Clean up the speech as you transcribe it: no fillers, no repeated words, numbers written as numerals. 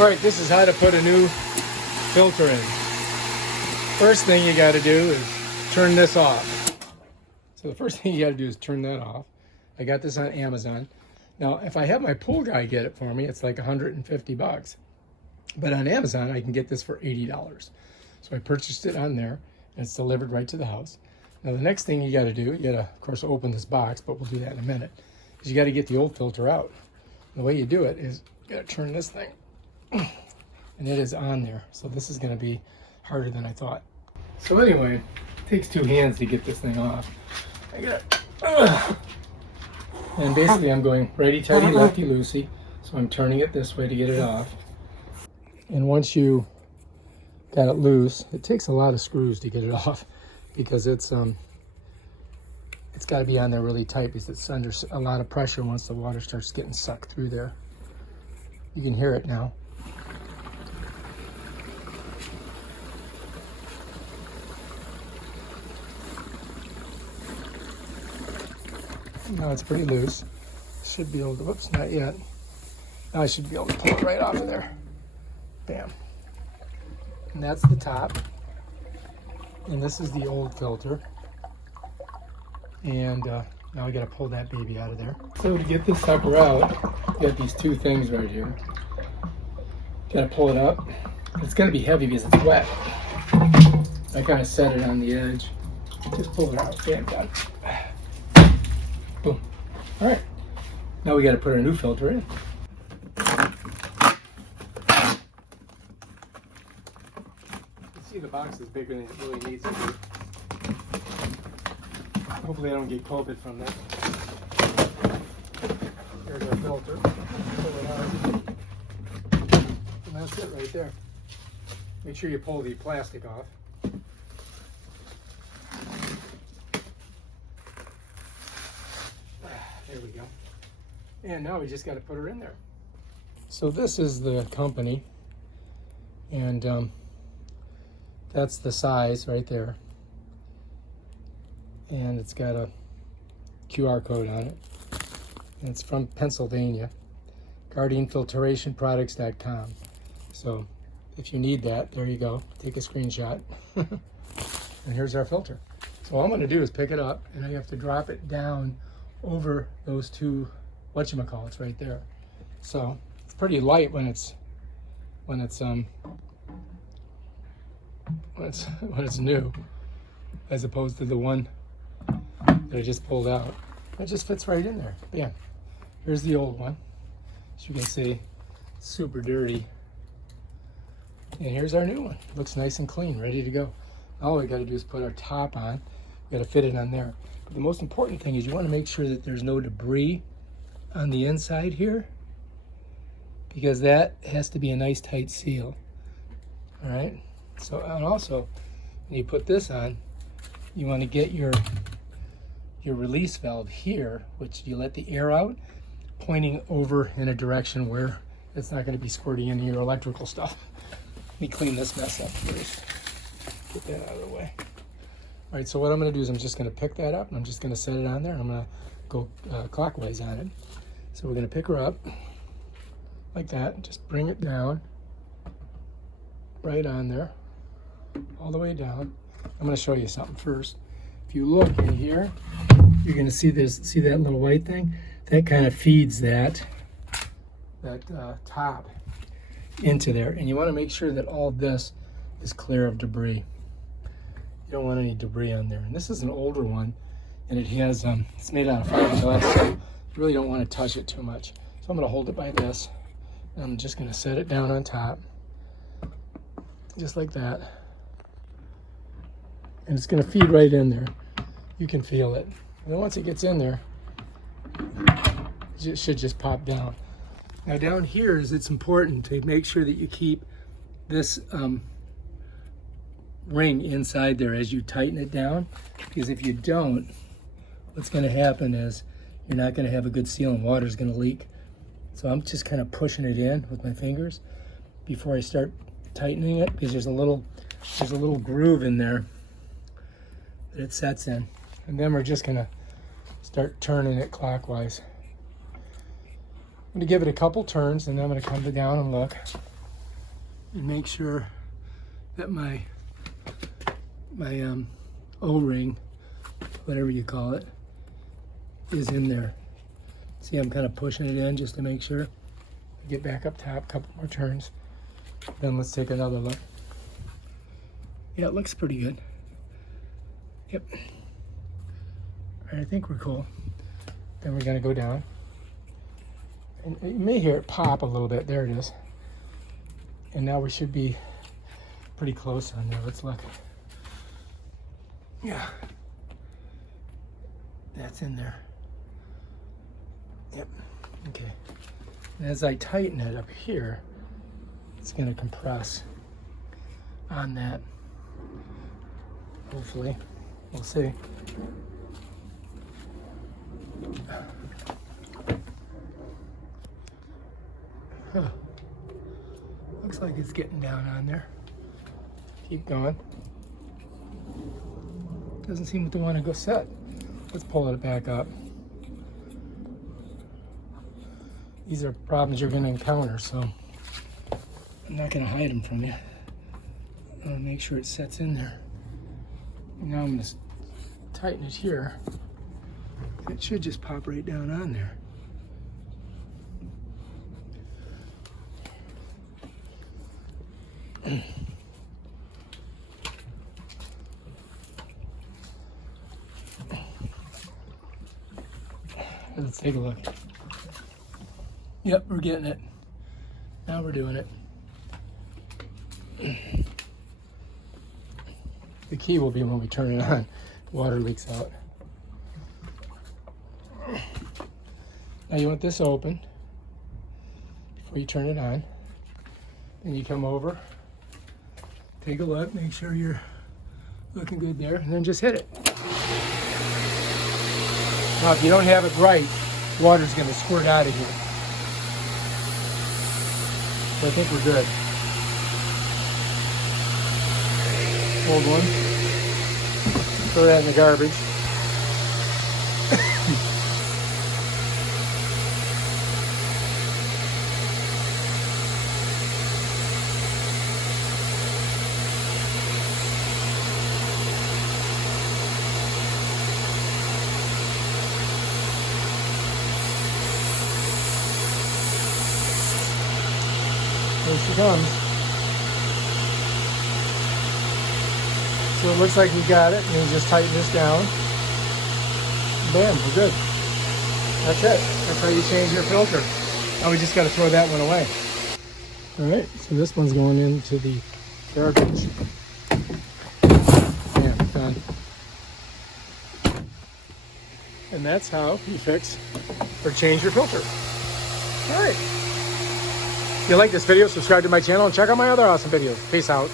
All right, this is how to put a new filter in. First thing you got to do is turn this off. So the first thing you got to do is turn that off. I got this on Amazon. Now, if I have my pool guy get it for me, it's like 150 bucks. But on Amazon, I can get this for $80. So I purchased it on there, and it's delivered right to the house. Now, the next thing you got to do, you got to, of course, open this box, but we'll do that in a minute, is you got to get the old filter out. The way you do it is you got to turn this thing, and it is on there. So this is going to be harder than I thought. So anyway, it takes two hands to get this thing off. I got it. And basically I'm going righty-tighty, lefty-loosey. So I'm turning it this way to get it off. And once you got it loose, it takes a lot of screws to get it off because it's got to be on there really tight because it's under a lot of pressure once the water starts getting sucked through there. You can hear it now. Now it's pretty loose. Should be able to, whoops, not yet. Now I should be able to pull it right off of there. Bam. And that's the top. And this is the old filter. And now I gotta pull that baby out of there. So to get this sucker out, you got these two things right here. Gotta pull it up. It's gonna be heavy because it's wet. I kind of set it on the edge. Just pull it out. Bam, got it. Boom. All right. Now we got to put our new filter in. You see the box is bigger than it really needs to be. Hopefully I don't get COVID from that. There's our filter. Pull it out. And that's it right there. Make sure you pull the plastic off. There we go. And now we just got to put her in there. So this is the company, and that's the size right there. And it's got a QR code on it. And it's from Pennsylvania, GuardianFiltrationProducts.com. So if you need that, there you go. Take a screenshot. And here's our filter. So all I'm going to do is pick it up, and I have to drop it down over those two whatchamacallits right there. So it's pretty light when it's new, as opposed to the one that I just pulled out. It just fits right in there. Bam. Here's the old one. As you can see, super dirty. And here's our new one. Looks nice and clean, ready to go. All we got to do is put our top on. We got to fit it on there. But the most important thing is you want to make sure that there's no debris on the inside here, because that has to be a nice tight seal. All right. So, and also when you put this on, you want to get your release valve here, which you let the air out, pointing over in a direction where it's not going to be squirting into your electrical stuff. Let me clean this mess up first. Get that out of the way. All right, so what I'm going to do is I'm just going to pick that up, and I'm just going to set it on there, and I'm going to go clockwise on it. So we're going to pick her up like that, just bring it down, right on there, all the way down. I'm going to show you something first. If you look in here, you're going to see this. See that little white thing? That kind of feeds that top into there, and you want to make sure that all this is clear of debris. You don't want any debris on there. And this is an older one, and it has it's made out of fiberglass, so you really don't want to touch it too much. So I'm going to hold it by this, and I'm just going to set it down on top, just like that. And it's going to feed right in there. You can feel it. And then once it gets in there, it should just pop down. Now down here it's important to make sure that you keep this ring inside there as you tighten it down, because if you don't, what's going to happen is you're not going to have a good seal and water is going to leak. So I'm just kind of pushing it in with my fingers before I start tightening it, because there's a little groove in there that it sets in. And then we're just going to start turning it clockwise. I'm going to give it a couple turns, and then I'm going to come down and look. and make sure that my O-ring, whatever you call it, is in there. See, I'm kind of pushing it in just to make sure. Get back up top, couple more turns. Then let's take another look. Yeah, it looks pretty good. Yep. All right, I think we're cool. Then we're gonna go down. And you may hear it pop a little bit. There it is. And now we should be pretty close on there. Let's look. Yeah. That's in there. Yep. Okay. And as I tighten it up here, it's going to compress on that. Hopefully. We'll see. Huh. Looks like it's getting down on there. Keep going. Doesn't seem to want to go set. Let's pull it back up. These are problems you're going to encounter, so I'm not going to hide them from you. I'm going to make sure it sets in there. And now I'm going to tighten it here. It should just pop right down on there. Let's take a look. Yep, we're getting it. Now we're doing it. The key will be when we turn it on. The water leaks out. Now you want this open before you turn it on. Then you come over, take a look, make sure you're looking good there, and then just hit it. Now if you don't have it right, water's going to squirt out of here. So I think we're good. Old one. Throw that in the garbage. There she comes. So it looks like we got it, and then just tighten this down. Bam, we're good. That's it. That's how you change your filter. Now we just got to throw that one away. All right, so this one's going into the garbage. Bam, done. And that's how you fix or change your filter. All right. If you like this video, subscribe to my channel and check out my other awesome videos. Peace out.